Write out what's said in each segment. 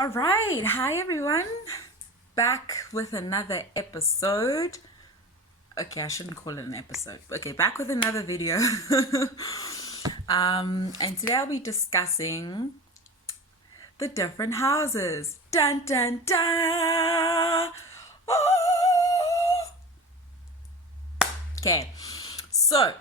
All right. Hi, everyone. Back with another episode. Okay, I shouldn't call it an episode. Okay, back with another video. And today I'll be discussing the different houses. Dun, dun, dun. Oh! Okay, so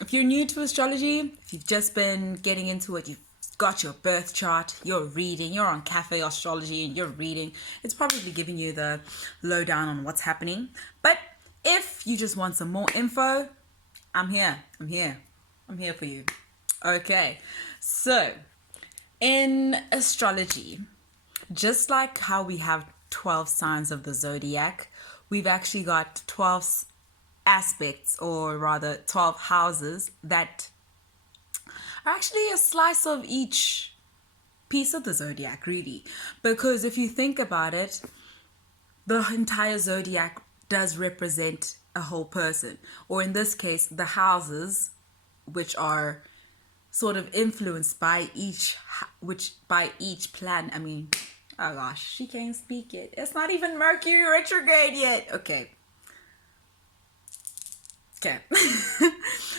if you're new to astrology, if you've just been getting into it, you've got your birth chart, you're reading, you're on Cafe Astrology and you're reading, it's probably giving you the lowdown on what's happening. But if you just want some more info, I'm here for you. Okay, so in astrology, just like how we have 12 signs of the zodiac, we've actually got 12 aspects, or rather 12 houses, that are actually a slice of each piece of the zodiac, really. Because if you think about it, the entire zodiac does represent a whole person, or in this case, the houses, which are sort of influenced by each planet. I mean, oh gosh, she can't speak yet. It's not even Mercury retrograde yet. Okay.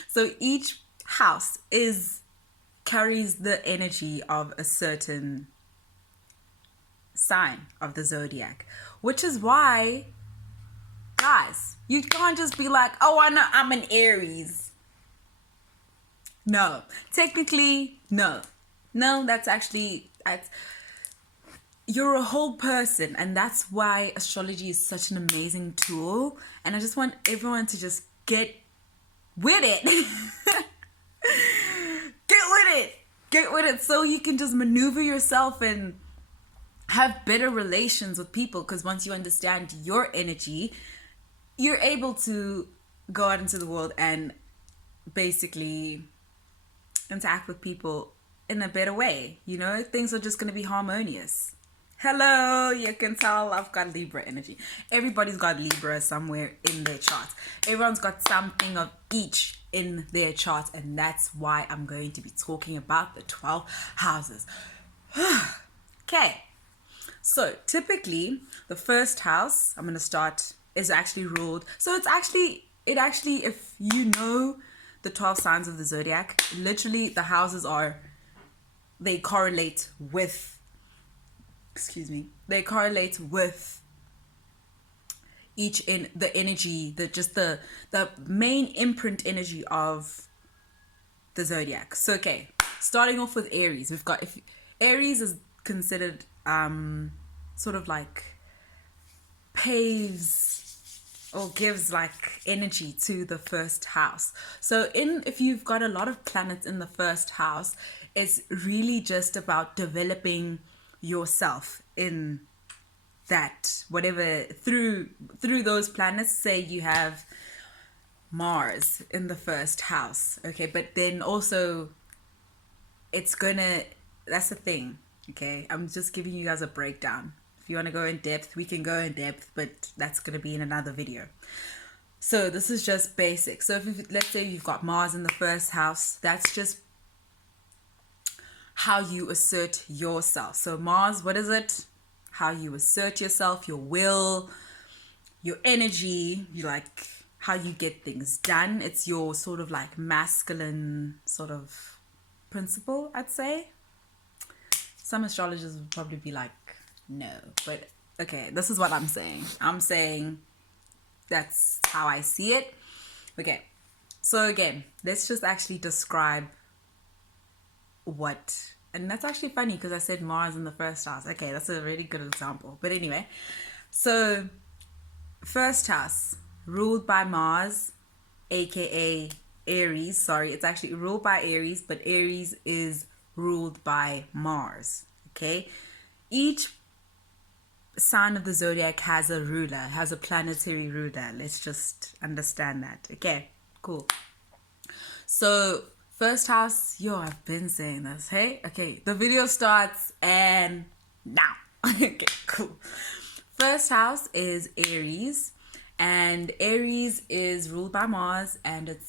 So each house carries the energy of a certain sign of the zodiac, which is why, guys, you can't just be like, oh, I know I'm an Aries. No, technically, no, that's you're a whole person, and that's why astrology is such an amazing tool. And I just want everyone to just get with it. Get with it so you can just maneuver yourself and have better relations with people, because once you understand your energy, you're able to go out into the world and basically interact with people in a better way. You know, things are just going to be harmonious. Hello, you can tell I've got Libra energy. Everybody's got Libra somewhere in their chart. Everyone's got something of each in their chart, and that's why I'm going to be talking about the 12 houses. Okay, so typically the first house I'm going to start is actually ruled. So it actually, if you know the 12 signs of the zodiac, literally the houses they correlate with each in the energy, the main imprint energy of the zodiac. So okay, starting off with Aries, we've got, if Aries is considered sort of like paves or gives like energy to the first house. So if you've got a lot of planets in the first house, it's really just about developing yourself in that, whatever, through those planets. Say you have Mars in the first house, okay, but then also that's the thing, okay, I'm just giving you guys a breakdown. If you want to go in depth, we can go in depth, but that's going to be in another video. So this is just basic. So let's say you've got Mars in the first house, that's just how you assert yourself. So Mars, what is it? How you assert yourself, your will, your energy, how you get things done. It's your sort of like masculine sort of principle, I'd say. Some astrologers would probably be like, no, but okay, this is what I'm saying. I'm saying that's how I see it. Okay, so again, let's just actually describe and that's actually funny because I said Mars in the first house. Okay, that's a really good example. But anyway, so first house ruled by Mars, aka Aries. Sorry, it's actually ruled by Aries, but Aries is ruled by Mars. Okay, each sign of the zodiac has a ruler, has a planetary ruler. Let's just understand that. Okay, cool. So first house, I've been saying this, hey? Okay, the video starts and now. Okay, cool. First house is Aries, and Aries is ruled by Mars, and it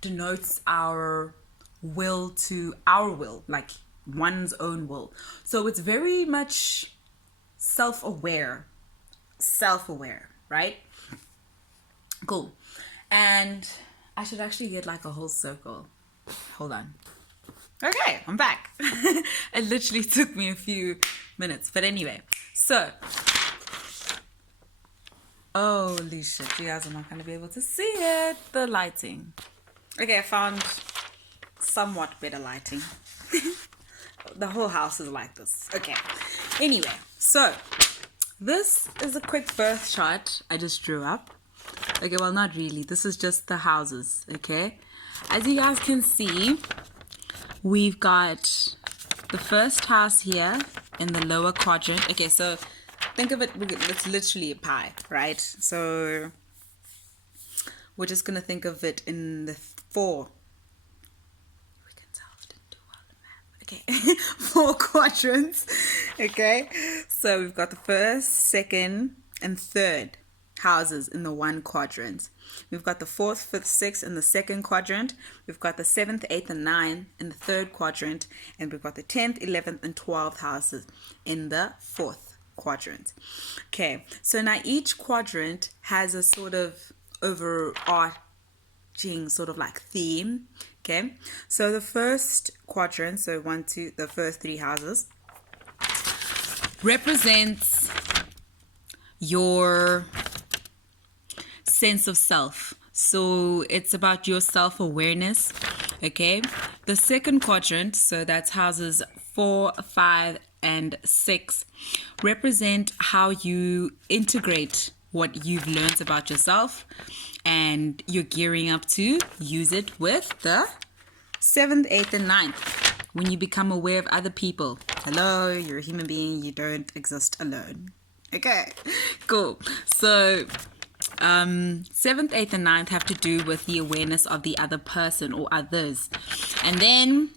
denotes our will, like one's own will. So it's very much self-aware, right? Cool. And I should actually get like a whole circle. Hold on. Okay, I'm back. It literally took me a few minutes, but anyway, so holy shit, you guys are not going to be able to see it, the lighting. Okay, I found somewhat better lighting. The whole house is like this. Okay, anyway, so this is a quick birth chart I just drew up. Okay, well, not really, this is just the houses. Okay, as you guys can see, we've got the first house here in the lower quadrant. Okay, so think of it, it's literally a pie, right? So we're just going to think of it in the four. We can tell it didn't do well in math. Okay, 4 quadrants. Okay, so we've got the first, second, and third houses in the 1 quadrant. We've got the 4th, 5th, 6th in the 2nd quadrant. We've got the 7th, 8th, and 9th in the 3rd quadrant. And we've got the 10th, 11th, and 12th houses in the 4th quadrant. Okay, so now each quadrant has a sort of overarching sort of like theme. Okay, so the first quadrant, so 1, 2, the first 3 houses, represents your sense of self. So it's about your self-awareness. Okay, the second quadrant, so that's houses 4, 5, and 6, represent how you integrate what you've learned about yourself, and you're gearing up to use it with the 7th, 8th, and 9th, when you become aware of other people. Hello, you're a human being, you don't exist alone. Okay, cool. So 7th, 8th, and 9th have to do with the awareness of the other person or others. And then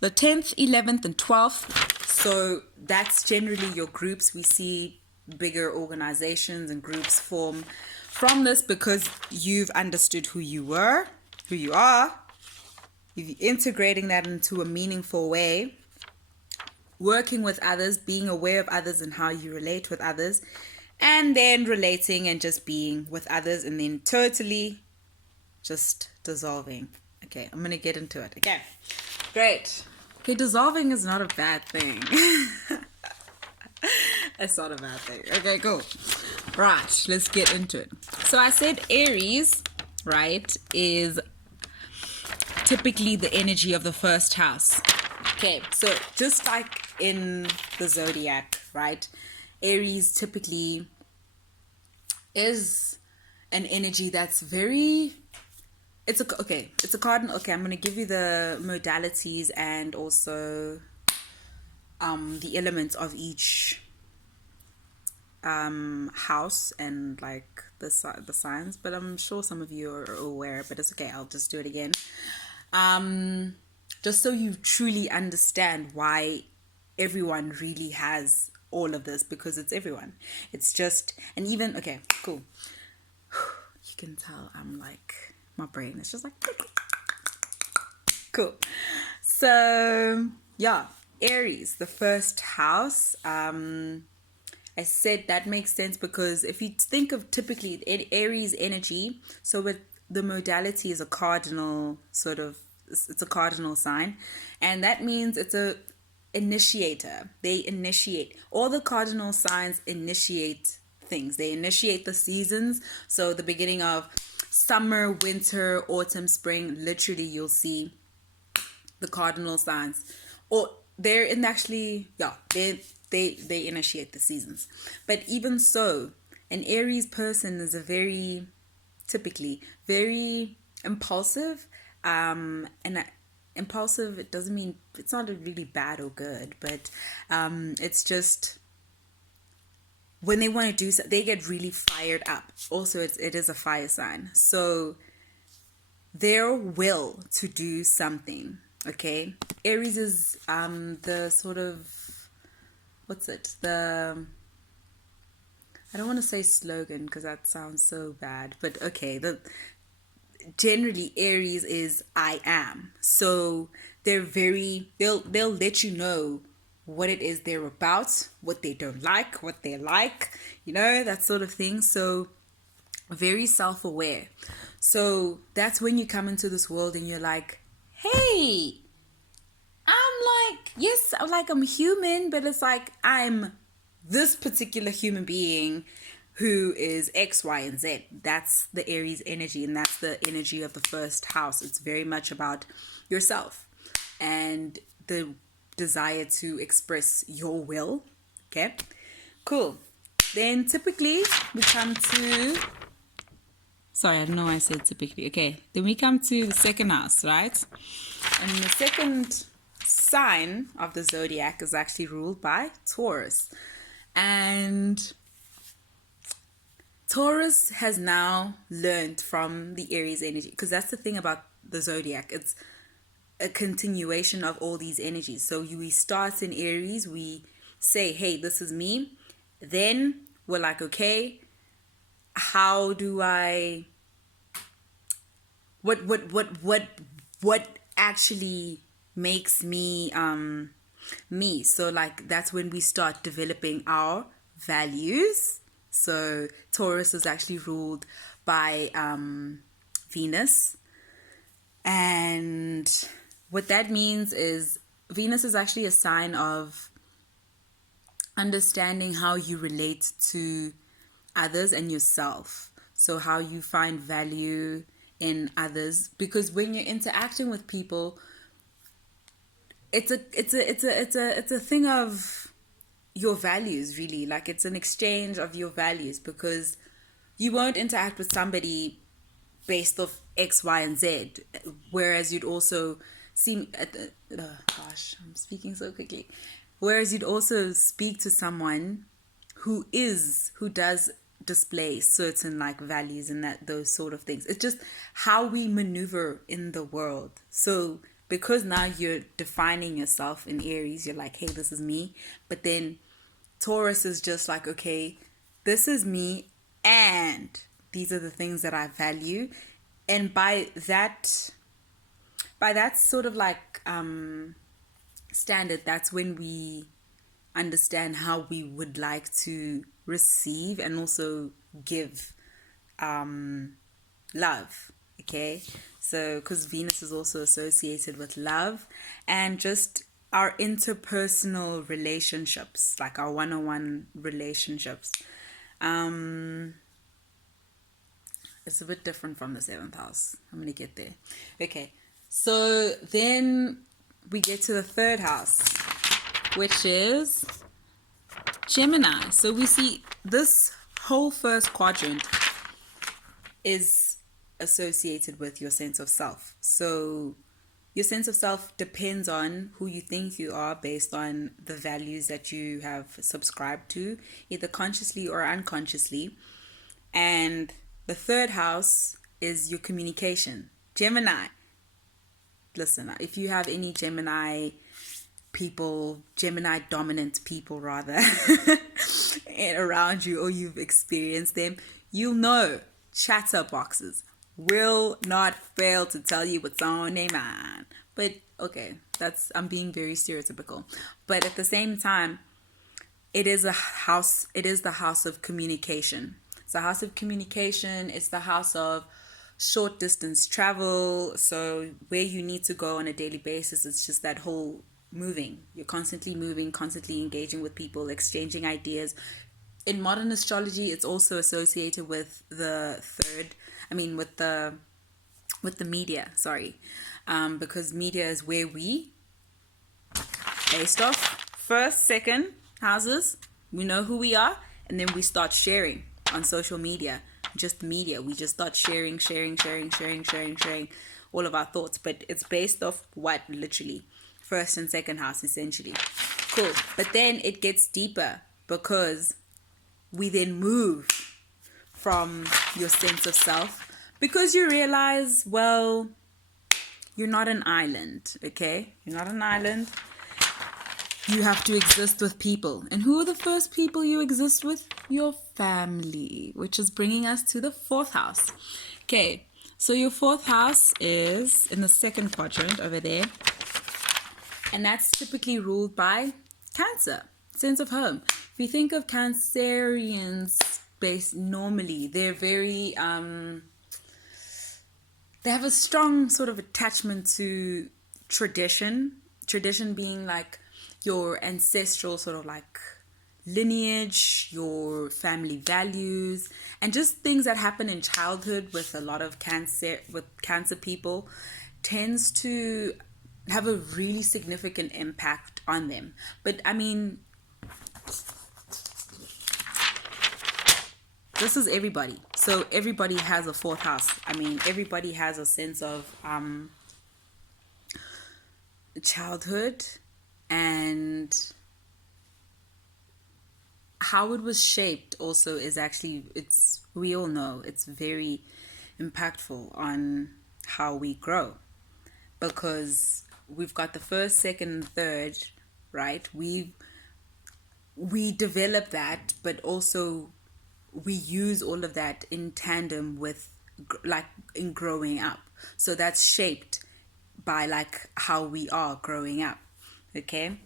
the 10th, 11th, and 12th, so that's generally your groups. We see bigger organizations and groups form from this because you've understood who you were, who you are, you're integrating that into a meaningful way, working with others, being aware of others and how you relate with others, and then relating and just being with others, and then totally just dissolving. Okay, I'm gonna get into it. Okay, great. Okay, dissolving is not a bad thing. It's not a bad thing. Okay, cool. Right, let's get into it. So I said Aries, right, is typically the energy of the first house. Okay, so just like in the Zodiac, right, Aries typically is an energy that's very, it's a cardinal. Okay, I'm going to give you the modalities and also the elements of each house and like the signs, but I'm sure some of you are aware, but it's okay, I'll just do it again. Just so you truly understand why everyone really has all of this, because it's everyone. It's just, and even, okay, cool. You can tell I'm like, my brain is just like, cool. So, yeah, Aries, the first house. I said that makes sense because if you think of typically Aries energy, so with the modality is a cardinal sort of, it's a cardinal sign, and that means it's a initiator. They initiate. All the cardinal signs initiate things. They initiate the seasons. So the beginning of summer, winter, autumn, spring, literally you'll see the cardinal signs, or they're in actually, yeah, they initiate the seasons. But even so, an Aries person is a very, typically very impulsive, and impulsive, it doesn't mean, it's not really bad or good, but it's just when they want to do so, they get really fired up. Also, it is a fire sign, so their will to do something. Okay, Aries is the sort of, what's it, the, I don't want to say slogan because that sounds so bad, but okay, generally Aries is I am. So they're very, they'll let you know what it is they're about, what they don't like, what they like, that sort of thing. So very self-aware. So that's when you come into this world and you're like, hey, I'm like, yes, like I'm human, but it's like I'm this particular human being who is X, Y, and Z. That's the Aries energy, and that's the energy of the first house. It's very much about yourself and the desire to express your will. Okay, cool. Then typically we come to, sorry, I don't know why I said typically. Okay, then we come to the second house, right? And the second sign of the zodiac is actually ruled by Taurus. And Taurus has now learned from the Aries energy, because that's the thing about the zodiac. It's a continuation of all these energies. So we start in Aries, we say, hey, this is me. Then we're like, okay, how do I, what actually makes me me? So like that's when we start developing our values. So Taurus is actually ruled by Venus, and what that means is Venus is actually a sign of understanding how you relate to others and yourself. So how you find value in others, because when you're interacting with people, it's a thing of your values, really. Like it's an exchange of your values, because you won't interact with somebody based off X, Y, and Z, whereas you'd also see I'm speaking so quickly. Whereas you'd also speak to someone who does display certain like values and those sort of things. It's just how we maneuver in the world. So because now you're defining yourself in Aries, you're like, hey, this is me. But then Taurus is just like, okay, this is me, and these are the things that I value. And by that sort of like standard, that's when we understand how we would like to receive and also give love. Okay, so because Venus is also associated with love and just our interpersonal relationships, like our one-on-one relationships. It's a bit different from the 7th house. I'm going to get there. Okay, so then we get to the 3rd house, which is Gemini. So we see this whole first quadrant is associated with your sense of self. So your sense of self depends on who you think you are based on the values that you have subscribed to, either consciously or unconsciously. And the 3rd house is your communication. Gemini. Listen, if you have any Gemini dominant people rather, around you, or you've experienced them, you'll know chatterboxes will not fail to tell you what's on their mind. But okay, I'm being very stereotypical. But at the same time, it is the house of communication. It's the house of communication. It's the house of short distance travel. So where you need to go on a daily basis, it's just that whole moving. You're constantly moving, constantly engaging with people, exchanging ideas. In modern astrology, it's also associated with the media, because media is where we, based off first, second houses, we know who we are, and then we start sharing on social media. Just media, we just start sharing all of our thoughts, but it's based off what? Literally first and second house, essentially. Cool. But then it gets deeper, because we then move from your sense of self, because you realize, well, you're not an island. Okay, you're not an island. You have to exist with people. And who are the first people you exist with? Your family, which is bringing us to the 4th house. Okay, so your 4th house is in the 2nd quadrant over there. And that's typically ruled by Cancer, sense of home. If you think of Cancerians based normally, they're very they have a strong sort of attachment to tradition. Tradition being like your ancestral sort of like lineage, your family values, and just things that happen in childhood with a lot of cancer people tends to have a really significant impact on them. But I mean, this is everybody. So everybody has a fourth house. I mean, everybody has a sense of childhood and how it was shaped also is actually, we all know it's very impactful on how we grow, because we've got the first, second, third, right? We develop that, but also we use all of that in tandem with like in growing up. So that's shaped by like how we are growing up. Okay.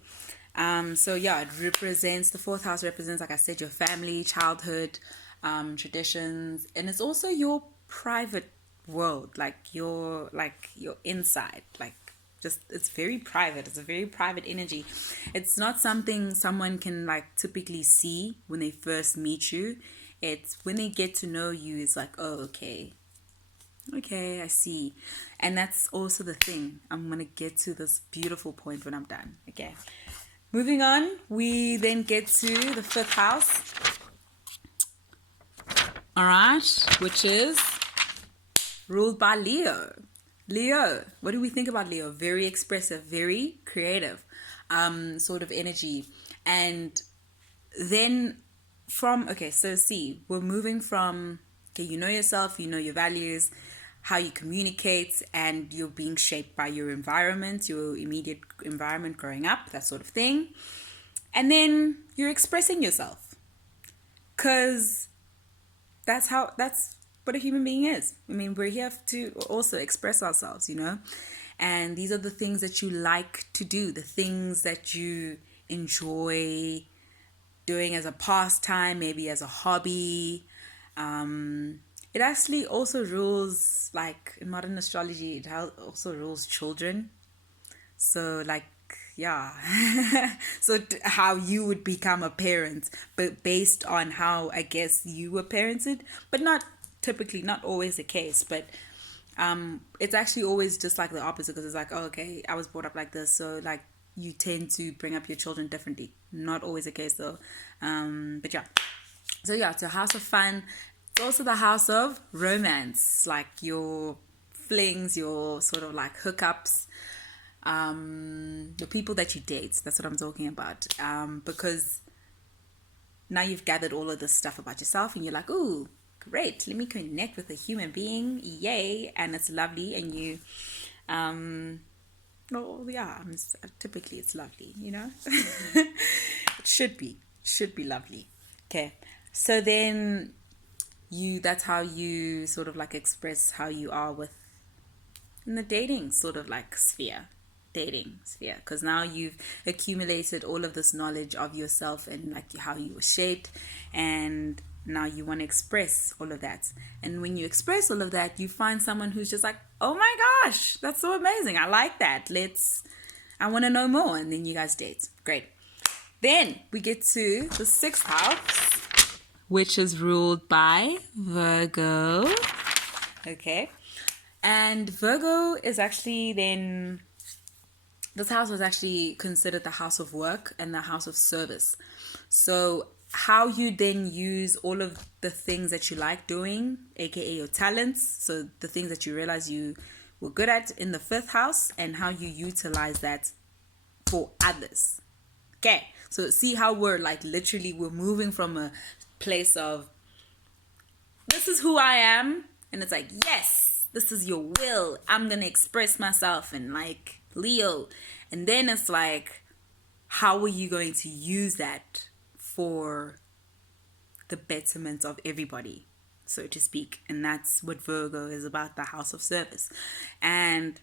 So yeah, it represents, the fourth house represents, like I said, your family, childhood, traditions, and it's also your private world, like your inside, like just, it's very private. It's a very private energy. It's not something someone can like typically see when they first meet you. It's when they get to know you, it's like, oh, okay, I see. And that's also the thing. I'm going to get to this beautiful point when I'm done. Okay. Moving on, we then get to the fifth house. All right. Which is ruled by Leo. Leo, what do we think about Leo? Very expressive, very creative sort of energy. And then we're moving from, okay, you know yourself, you know your values, how you communicate, and you're being shaped by your environment, your immediate environment growing up, that sort of thing. And then you're expressing yourself, because that's what a human being is. I mean, we're here to also express ourselves, you know, and these are the things that you like to do, the things that you enjoy doing as a pastime, maybe as a hobby. It actually also rules, like in modern astrology, it also rules children. So like, yeah. So how you would become a parent, but based on how I guess you were parented, but not typically, not always the case, but it's actually always just like the opposite, because it's like, oh, okay, I was brought up like this, so like you tend to bring up your children differently. Not always the case though. But yeah. So yeah, it's a house of fun. It's also the house of romance, like your flings, your sort of like hookups, the people that you date. That's what I'm talking about. Because now you've gathered all of this stuff about yourself and you're like, ooh, great, let me connect with a human being. Yay. And it's lovely. And you, typically it's lovely, you know. It should be lovely. Okay, so then that's how you sort of like express how you are in the dating sort of like dating sphere, because now you've accumulated all of this knowledge of yourself and like how you were shaped, and now you want to express all of that. And when you express all of that, you find someone who's just like, oh my gosh, that's so amazing, I like that, I want to know more. And then you guys date. Great. Then we get to the sixth house, which is ruled by Virgo. Okay. And Virgo is actually then, this house was actually considered the house of work and the house of service. So how you then use all of the things that you like doing, aka your talents, so the things that you realize you were good at in the fifth house, and how you utilize that for others. Okay, so see how we're like literally, we're moving from a place of this is who I am, and it's like, yes, this is your will, I'm gonna express myself, and like Leo. And then it's like, how are you going to use that for the betterment of everybody, so to speak? And that's what Virgo is about, the house of service. And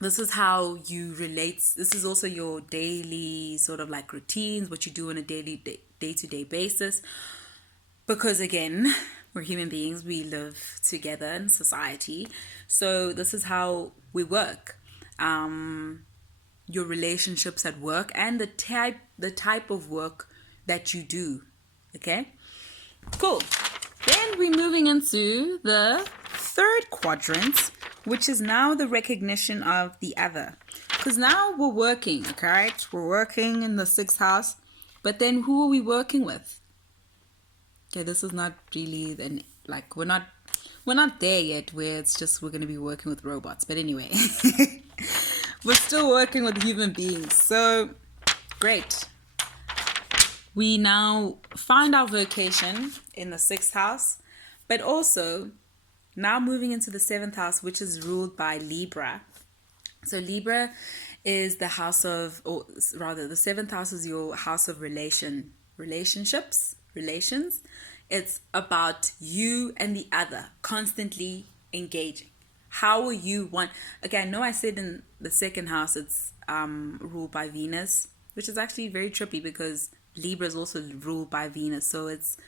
This is how you relate. This is also your daily sort of like routines, what you do on a daily day-to-day basis. Because again, we're human beings, we live together in society. So this is how we work. Your relationships at work and the type of work that you do. Okay? Cool. Then we're moving into the third quadrant, which is now the recognition of the other. Because now we're working, okay, right? We're working in the sixth house, but then who are we working with? Okay, this is not really we're not there yet where it's just we're gonna be working with robots. But anyway, we're still working with human beings. So great. We now find our vocation in the sixth house, but also now moving into the seventh house, which is ruled by Libra. So Libra is the house of, or rather, the seventh house is your house of relationships, relations. It's about you and the other constantly engaging. How will you want? Okay, I know I said in the second house it's ruled by Venus, which is actually very trippy because Libra is also ruled by Venus. So it's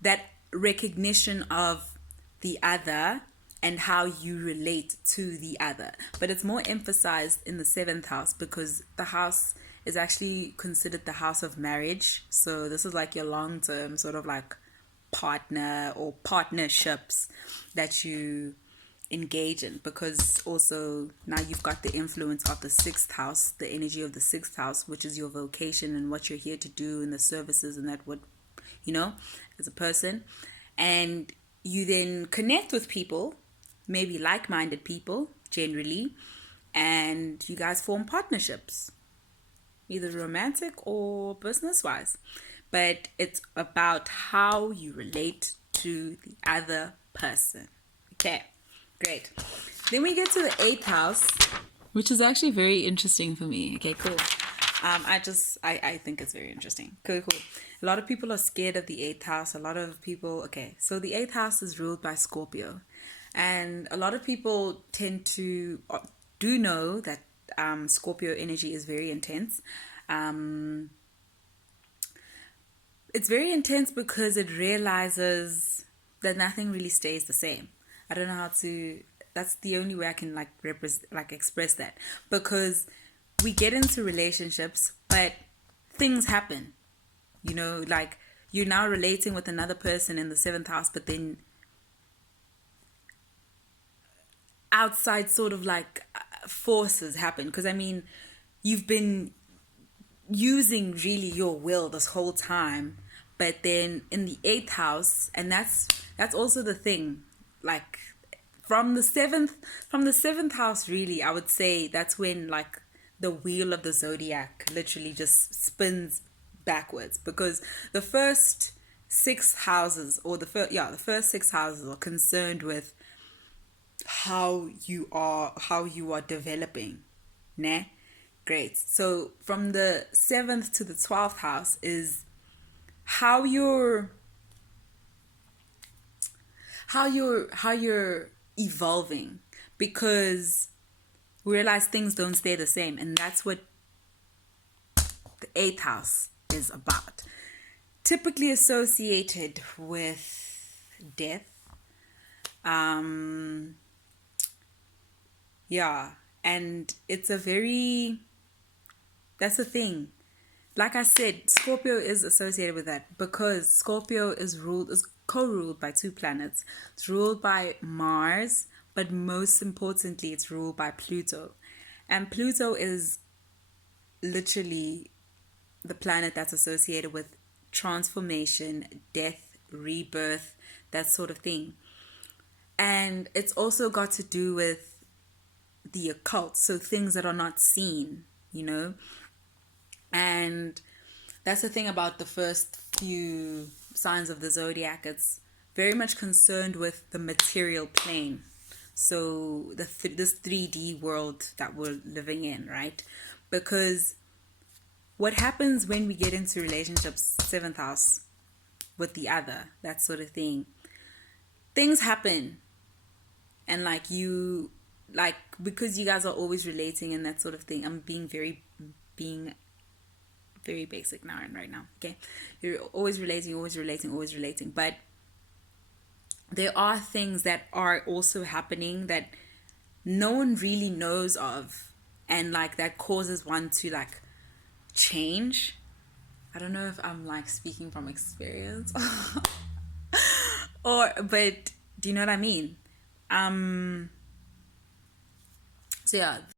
that recognition of the other and how you relate to the other. But it's more emphasized in the seventh house because the house is actually considered the house of marriage. So this is like your long-term sort of like partner or partnerships that you engage in, because also now you've got the influence of the sixth house, the energy of the sixth house, which is your vocation and what you're here to do and the services and that what as a person. And you then connect with people, maybe like-minded people generally, and you guys form partnerships, either romantic or business-wise. But it's about how you relate to the other person. Okay, great. Then we get to the eighth house, which is actually very interesting for me. Okay, cool. I think it's very interesting. Cool. A lot of people are scared of the eighth house. A lot of people, okay, so the eighth house is ruled by Scorpio. And a lot of people do know that Scorpio energy is very intense. It's very intense because it realizes that nothing really stays the same. I don't know how to, that's the only way I can express that. Because we get into relationships, but things happen. Like you're now relating with another person in the seventh house, but then outside sort of like forces happen. Because I mean, you've been using really your will this whole time, but then in the eighth house, and that's also the thing, like from the seventh house, really, I would say that's when like the wheel of the zodiac literally just spins backwards, because the first six houses, or the first six houses are concerned with how you are developing, nah? Great. So from the 7th to the 12th house is how you're evolving, because we realize things don't stay the same, and that's what the 8th house is about. Typically associated with death. And it's that's the thing. Like I said, Scorpio is associated with that because Scorpio is co-ruled by two planets. It's ruled by Mars, but most importantly, it's ruled by Pluto. And Pluto is literally the planet that's associated with transformation, death, rebirth, that sort of thing. And it's also got to do with the occult, so things that are not seen, And that's the thing about the first few signs of the zodiac. It's very much concerned with the material plane. So this 3D world that we're living in, right? Because what happens when we get into relationships, 7th house, with the other, that sort of thing, things happen. And like you like, because you guys are always relating and that sort of thing, I'm being very basic now and right now. Okay, you're always relating, but there are things that are also happening that no one really knows of, and like that causes one to like change. I don't know if I'm like speaking from experience but do you know what I mean? So yeah,